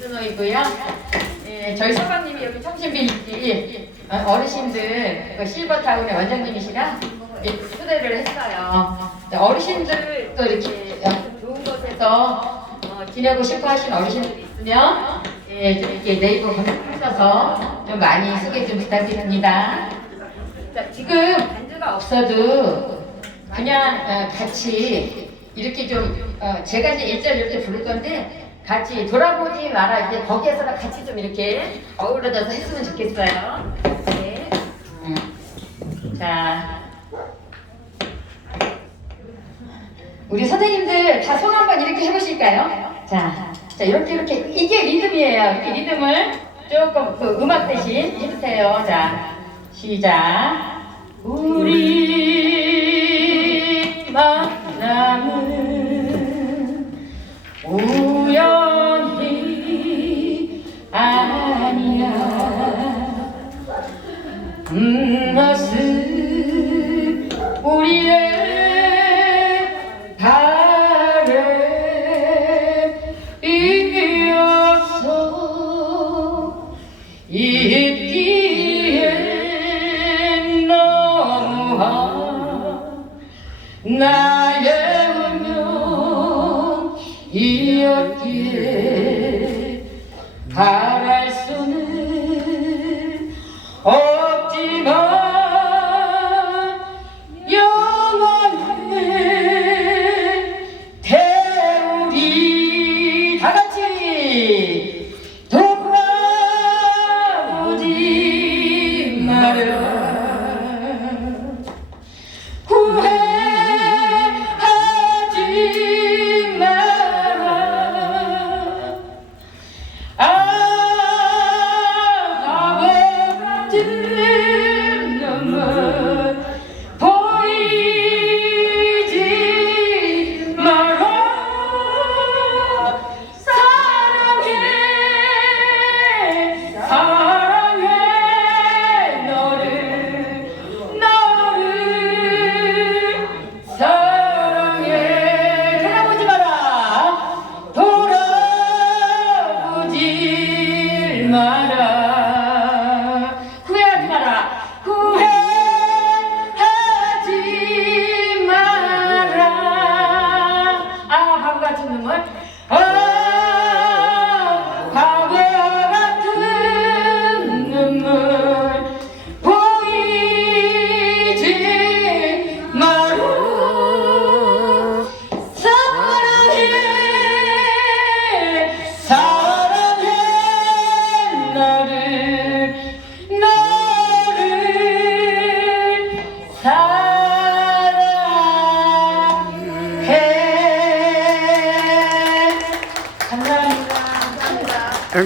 이순호이고요. 예, 저희 소방님이 여기 청신빌리지 어르신들 그 실버타운의 원장님이시라 초대를 했어요. 자, 어르신들 또 이렇게 좋은 곳에서 어, 지내고 싶어 하시는 어르신들 있으면 예, 좀 이렇게 네이버 검색하셔서 좀 많이 소개 좀 부탁드립니다. 자, 지금 반주가 없어도 그냥 어, 같이 이렇게 좀 어, 제가 이제 일절 이렇게 부를 건데 같이 돌아보지 마라 이제 거기에서도 같이 좀 이렇게 어우러져서 했으면 좋겠어요. 네. 음. 자. 우리 선생님들 다 손 한번 이렇게 해보실까요? 자, 자 이렇게 이렇게 이게 리듬이에요. 이렇게 리듬을 조금 그 음악 대신 해주세요. 자, 시작. 우리 만남은 아니야. 음, Sim!